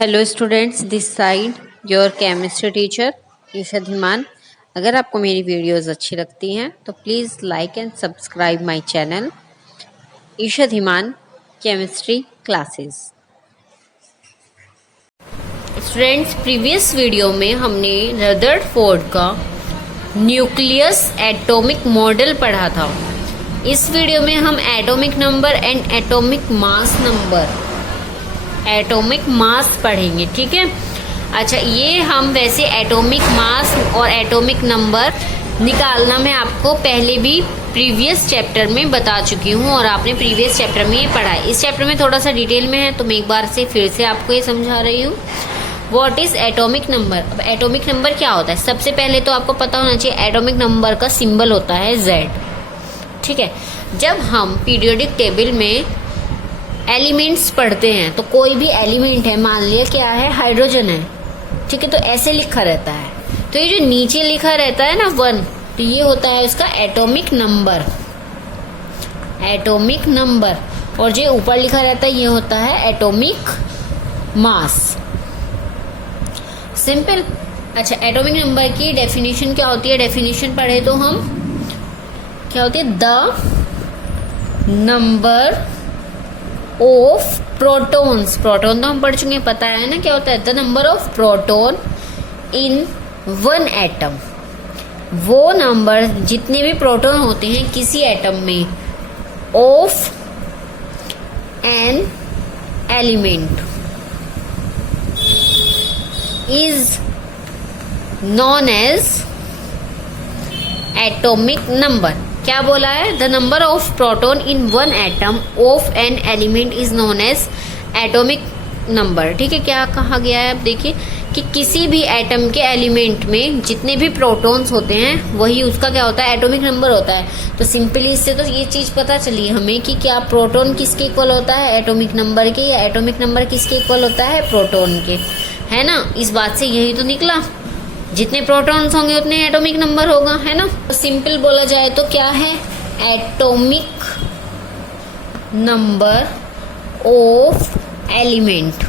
Hello students, this side your chemistry teacher Isha Dhiman. अगर आपको मेरी वीडियोस अच्छी लगती हैं तो please like and subscribe my channel Isha Dhiman chemistry classes. Students, previous video में हमने रदरफोर्ड का न्यूक्लियस एटॉमिक मॉडल पढ़ा था। इस वीडियो में हम atomic number and atomic mass पढ़ेंगे। ठीक है, अच्छा, ये हम वैसे एटॉमिक मास और एटॉमिक नंबर निकालना मैं आपको पहले भी प्रीवियस चैप्टर में बता चुकी हूँ और आपने प्रीवियस चैप्टर में ये पढ़ा है। इस चैप्टर में थोड़ा सा डिटेल में है तो मैं एक बार से फिर से आपको ये समझा रही हूँ। What is atomic number. अब एटॉमिक नंबर क्या होता है, सबसे पहले तो आपको पता होना चाहिए एटॉमिक नंबर का सिंबल होता है Z। ठीक है, जब हम पीरियोडिक टेबल में एलिमेंट्स पढ़ते हैं तो कोई भी एलिमेंट है, मान लिया क्या है, हाइड्रोजन है, ठीक है, तो ऐसे लिखा रहता है। तो ये जो नीचे लिखा रहता है ना 1, तो ये होता है उसका एटॉमिक नंबर। और जो ऊपर लिखा रहता है ये होता है एटॉमिक मास। सिंपल। अच्छा, एटॉमिक नंबर की डेफिनेशन क्या होती है, डेफिनेशन पढ़े तो हम क्या होती है, the number of protons. Proton तो हम पढ़ चुके हैं, पता है ना क्या होता है, the number of proton in one atom. वो नंबर जितने भी प्रोटॉन होते हैं किसी एटम में of an element is known as atomic number. क्या बोला है, the number of proton in one atom of an element is known as atomic number. ठीक है, क्या कहा गया है, अब देखिए कि किसी भी एटम के एलिमेंट में जितने भी प्रोटॉन्स होते हैं वही उसका क्या होता है, एटॉमिक नंबर होता है। तो सिंपली इससे तो ये चीज पता चली हमें कि क्या प्रोटॉन किसके इक्वल होता है, एटॉमिक नंबर के, या एटॉमिक नंबर किसके इक्वल होता है, प्रोटॉन के, है ना। इस बात से यही तो निकला, जितने प्रोटॉन्स होंगे उतने एटॉमिक नंबर होगा, है ना। तो सिंपल बोला जाए तो क्या है, एटॉमिक नंबर ऑफ एलिमेंट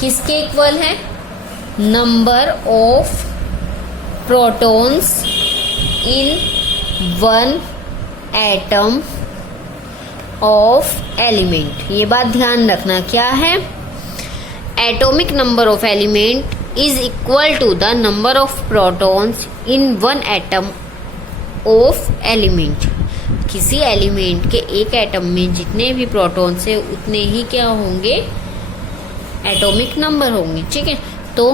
किसके इक्वल है, number of protons in one atom of element. ये बात ध्यान रखना, क्या है, atomic number of element is equal to the number of protons in one atom of element। किसी एलिमेंट के एक एटम में जितने भी प्रोटॉन्स है उतने ही क्या होंगे, एटॉमिक नंबर होंगे। ठीक है, तो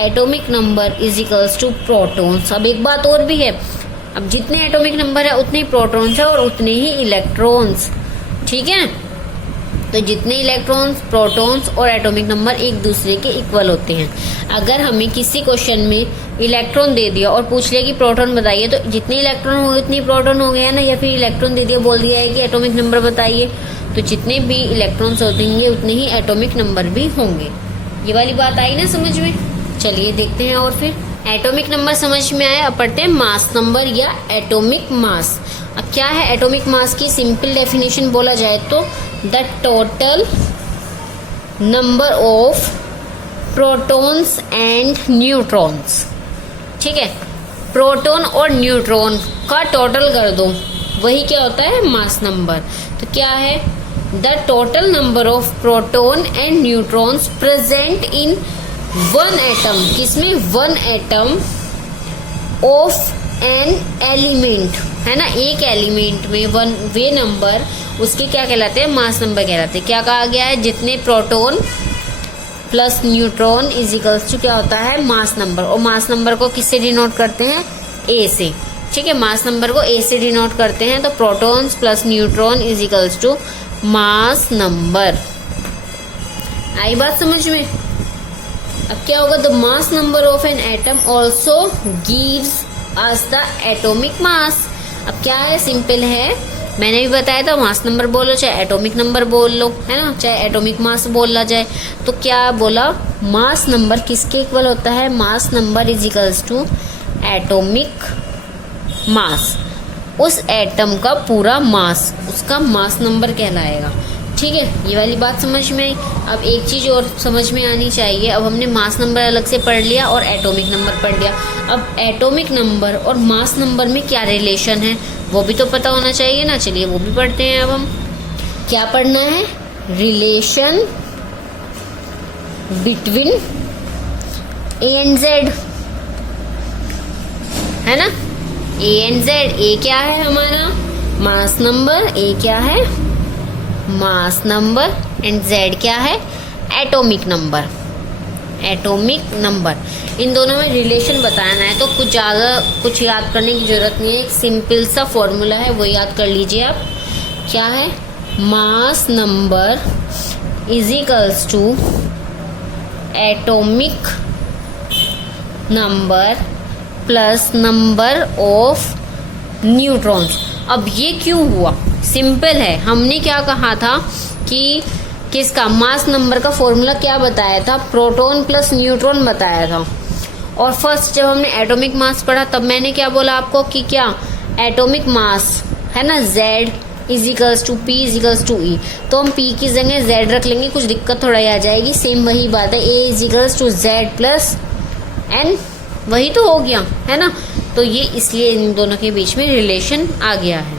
atomic number is equals to protons. अब एक बात और भी है, अब जितने एटॉमिक नंबर है उतने ही प्रोटॉन्स है और उतने ही इलेक्ट्रॉन्स। ठीक है, तो जितने इलेक्ट्रॉन्स, प्रोटॉन्स और एटॉमिक नंबर एक दूसरे के इक्वल होते हैं। अगर हमें किसी क्वेश्चन में इलेक्ट्रॉन दे दिया और पूछ लिया कि प्रोटॉन बताइए, तो जितने इलेक्ट्रॉन हो गए उतनी प्रोटॉन हो गया ना, या फिर इलेक्ट्रॉन दे दिया, बोल दिया है कि एटॉमिक नंबर बताइए, तो जितने भी इलेक्ट्रॉन्स होंगे उतने ही एटॉमिक नंबर भी होंगे। ये वाली बात आई ना समझ में। चलिए देखते हैं, और फिर एटॉमिक नंबर समझ में आया, अब पढ़ते हैं मास नंबर या एटॉमिक मास। अब क्या है एटॉमिक मास की सिंपल डेफिनेशन बोला जाए तो the total number of protons and neutrons. ठीक है, प्रोटॉन और न्यूट्रॉन का टोटल कर दो, वही क्या होता है, मास नंबर। तो क्या है, the total number of proton and neutrons present in one atom, किसमें, one atom of an element, है ना, एक एलिमेंट में वे नंबर उसके क्या कहलाते हैं, मास नंबर कहलाते हैं। क्या कहा गया है, जितने proton plus neutron is equals to क्या होता है, मास नंबर। और मास नंबर को किससे डिनोट करते हैं, ए से। ठीक है, मास नंबर को ए से डिनोट करते हैं, तो protons plus neutron is equals to mass number. आई बात समझ में। अब क्या होगा, the mass number of an atom also gives us the atomic mass. अब क्या है, सिंपल है, मैंने भी बताया था, मास नंबर बोलो चाहे एटॉमिक नंबर बोल लो, है ना, चाहे एटॉमिक मास बोला जाए। तो क्या बोला, मास नंबर किसके इक्वल होता है, mass number is equals to atomic mass. उस एटम का पूरा मास उसका मास नंबर कहलाएगा। ठीक है, ये वाली बात समझ में आई। अब एक चीज़ और समझ में आनी चाहिए। अब हमने मास नंबर अलग से पढ़ लिया और एटॉमिक नंबर पढ़ लिया। अब एटॉमिक नंबर और मास नंबर में क्या रिलेशन है वो भी तो पता होना चाहिए ना। चलिए वो भी पढ़ते हैं। अब हम क्या पढ़ना है, relation between A and Z, है ना। ए एंड जेड, ए क्या है हमारा मास नंबर, ए क्या है मास नंबर एंड जेड क्या है एटॉमिक नंबर। एटॉमिक नंबर, इन दोनों में रिलेशन बताना है तो कुछ ज़्यादा कुछ याद करने की जरूरत नहीं है। एक सिंपल सा फॉर्मूला है वो याद कर लीजिए आप। क्या है, mass number is equals to atomic number plus number of neutrons. अब ये क्यों हुआ, सिंपल है। हमने क्या कहा था कि किसका मास नंबर का फॉर्मूला क्या बताया था, प्रोटॉन प्लस न्यूट्रॉन बताया था। और फर्स्ट जब हमने एटॉमिक मास पढ़ा तब मैंने क्या बोला आपको कि क्या एटॉमिक मास है ना Z is equals to P is equals to E। तो हम P की जगह Z रख लेंगे, कुछ दिक्कत थोड़ा आ जाएगी। सेम वही बात है, A is equals to Z plus N, वही तो हो गया है ना। तो ये इसलिए इन दोनों के बीच में रिलेशन आ गया है।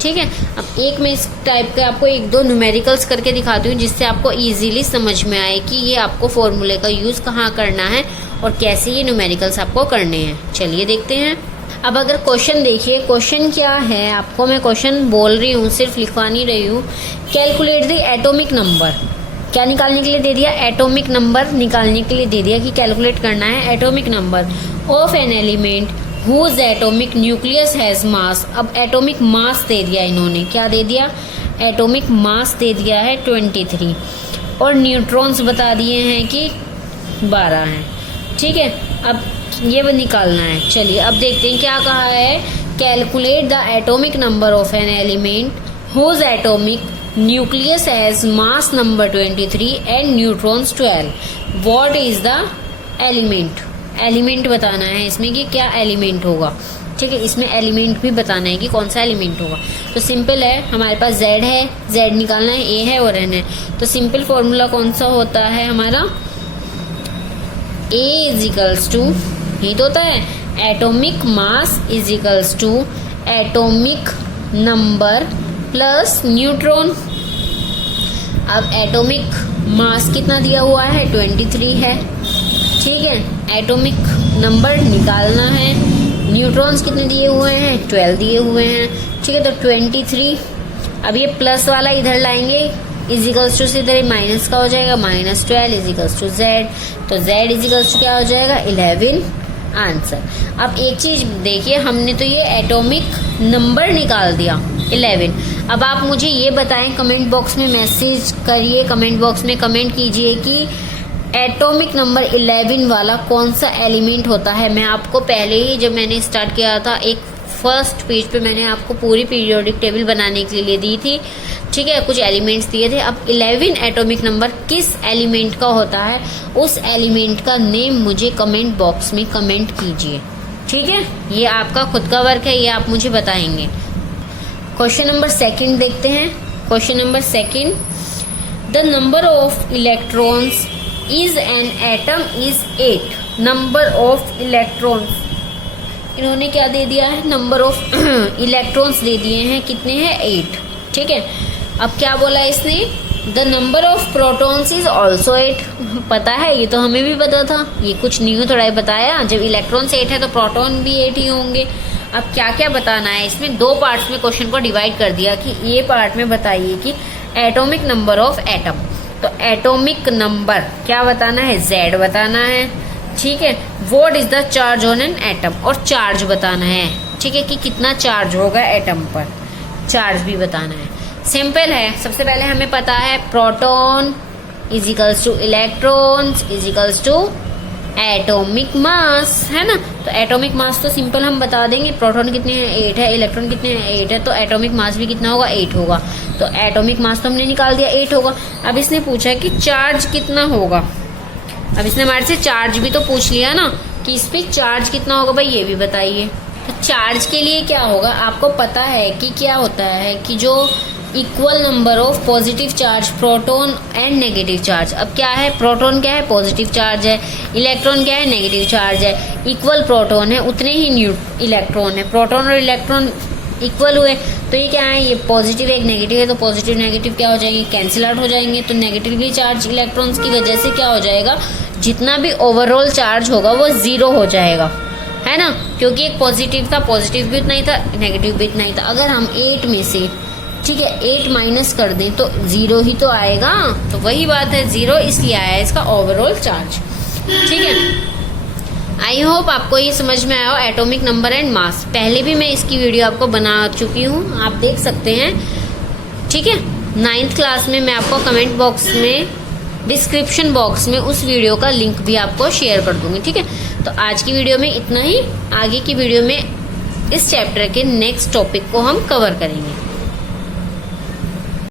ठीक है, अब एक मैं इस टाइप के आपको एक दो न्यूमेरिकल्स करके दिखाती हूँ जिससे आपको इजीली समझ में आए कि ये आपको फॉर्मूले का यूज़ कहाँ करना है और कैसे ये न्यूमेरिकल्स आपको करने हैं। चलिए देखते हैं। अब अगर क्वेश्चन देखिए, क्वेश्चन क्या है, आपको मैं क्वेश्चन बोल रही हूँ, सिर्फ लिखवा नहीं रही हूँ। कैलकुलेट द एटॉमिक नंबर, क्या निकालने के लिए दे दिया, एटॉमिक नंबर निकालने के लिए दे दिया कि कैलकुलेट करना है atomic number of an element whose atomic nucleus has mass. अब एटॉमिक मास दे दिया इन्होंने, क्या दे दिया, एटॉमिक मास दे दिया है 23 और न्यूट्रॉन्स बता दिए हैं कि 12 हैं। ठीक है, अब ये वो निकालना है। चलिए अब देखते हैं क्या कहा है, calculate the atomic number of an element whose atomic nucleus has mass number 23 and neutrons 12। What is the element, element बताना है इसमें कि क्या एलिमेंट होगा। ठीक है, इसमें एलिमेंट भी बताना है कि कौन सा एलिमेंट होगा। तो सिंपल है, हमारे पास Z है, Z निकालना है, A है और N है। तो सिंपल फॉर्मूला कौन सा होता है हमारा, A इज इक्वल्स टू, यही तो होता है, atomic mass is equals to atomic number plus neutron. अब एटॉमिक मास कितना दिया हुआ है, 23 है। ठीक है, एटॉमिक नंबर निकालना है, न्यूट्रॉन्स कितने दिए हुए हैं, 12 दिए हुए हैं। ठीक है, तो 23, अब ये प्लस वाला इधर लाएंगे, इज इक्वल्स टू से इधर माइनस का हो जाएगा, -12 इज इक्वल्स टू Z। तो Z इज इक्वल्स टू क्या हो जाएगा, 11 आंसर। अब एक चीज देखिए, हमने तो ये एटॉमिक नंबर निकाल दिया 11। अब आप मुझे ये बताएं, कमेंट बॉक्स में मैसेज करिए, कमेंट बॉक्स में कमेंट कीजिए कि एटॉमिक नंबर 11 वाला कौन सा एलिमेंट होता है। मैं आपको पहले ही जब मैंने स्टार्ट किया था एक फर्स्ट पेज पे मैंने आपको पूरी पीरियोडिक टेबल बनाने के लिए दी थी। ठीक है, कुछ एलिमेंट्स दिए थे। अब 11 एटॉमिक नंबर किस एलिमेंट का होता है, उस एलिमेंट का नेम मुझे कमेंट बॉक्स में कमेंट कीजिए। ठीक है, ये आपका खुद का वर्क है, ये आप मुझे बताएंगे। क्वेश्चन नंबर 2 देखते हैं। Question number 2, the number of electrons is an atom is 8। Number of electrons, इन्होंने क्या दे दिया है, नंबर ऑफ इलेक्ट्रॉन्स दे दिए हैं, कितने हैं, 8। ठीक है, अब क्या बोला इसने, the number of protons is also 8। पता है, ये तो हमें भी पता था, ये कुछ न्यू थोड़ा ही बताया। जब इलेक्ट्रॉन्स 8 है तो प्रोटॉन भी 8 ही होंगे। अब क्या क्या बताना है इसमें, 2 पार्ट्स में क्वेश्चन को डिवाइड कर दिया कि ये पार्ट में बताइए कि एटॉमिक नंबर ऑफ एटम। तो एटॉमिक नंबर क्या बताना है, Z बताना है। ठीक है, what is the charge on an atom, और चार्ज बताना है। ठीक है, कि कितना चार्ज होगा एटम पर, चार्ज भी बताना है। सिंपल है, सबसे पहले हमें पता है proton is equals to electrons is equals to atomic mass, है ना। तो एटॉमिक मास तो सिंपल हम बता देंगे, प्रोटॉन कितने हैं, 8 है, इलेक्ट्रॉन कितने हैं, 8 है, तो एटॉमिक मास भी कितना होगा, 8 होगा। तो एटॉमिक मास तो हमने निकाल दिया, 8 होगा। अब इसने पूछा कि चार्ज कितना होगा। अब इसने हमारे से चार्ज भी तो पूछ लिया ना कि इस पे चार्ज कितना होगा, भाई ये भी बताइए। तो चार्ज के लिए क्या होगा, आपको पता है कि क्या होता है कि जो equal number of positive charge proton and negative charge. अब क्या है, प्रोटॉन क्या है, पॉजिटिव चार्ज है, इलेक्ट्रॉन क्या है, नेगेटिव चार्ज है। इक्वल प्रोटॉन है उतने ही इलेक्ट्रॉन है, प्रोटॉन और इलेक्ट्रॉन इक्वल हुए तो ये क्या है, ये पॉजिटिव एक नेगेटिव है तो पॉजिटिव नेगेटिव क्या हो जाएंगे, कैंसिल आउट हो जाएंगे। तो नेगेटिवली चार्ज इलेक्ट्रॉन्स की वजह से क्या हो जाएगा, जितना भी ओवरऑल चार्ज होगा वो 0 हो जाएगा, है ना, क्योंकि एक पॉजिटिव था, पॉजिटिव भी उतना ही था, नेगेटिव भी इतना ही था। अगर हम 8 में से, ठीक है, 8 माइनस कर दें तो 0 ही तो आएगा। तो वही बात है, 0 इसलिए आया है इसका ओवरऑल चार्ज। ठीक है, आई होप आपको ये समझ में आया हो एटॉमिक नंबर एंड मास। पहले भी मैं इसकी वीडियो आपको बना चुकी हूँ, आप देख सकते हैं। ठीक है, 9th क्लास में मैं आपको कमेंट बॉक्स में, डिस्क्रिप्शन बॉक्स में उस वीडियो का लिंक भी आपको शेयर कर दूंगी। ठीक है, तो आज की वीडियो में इतना ही। आगे की वीडियो में इस चैप्टर के नेक्स्ट टॉपिक को हम कवर करेंगे।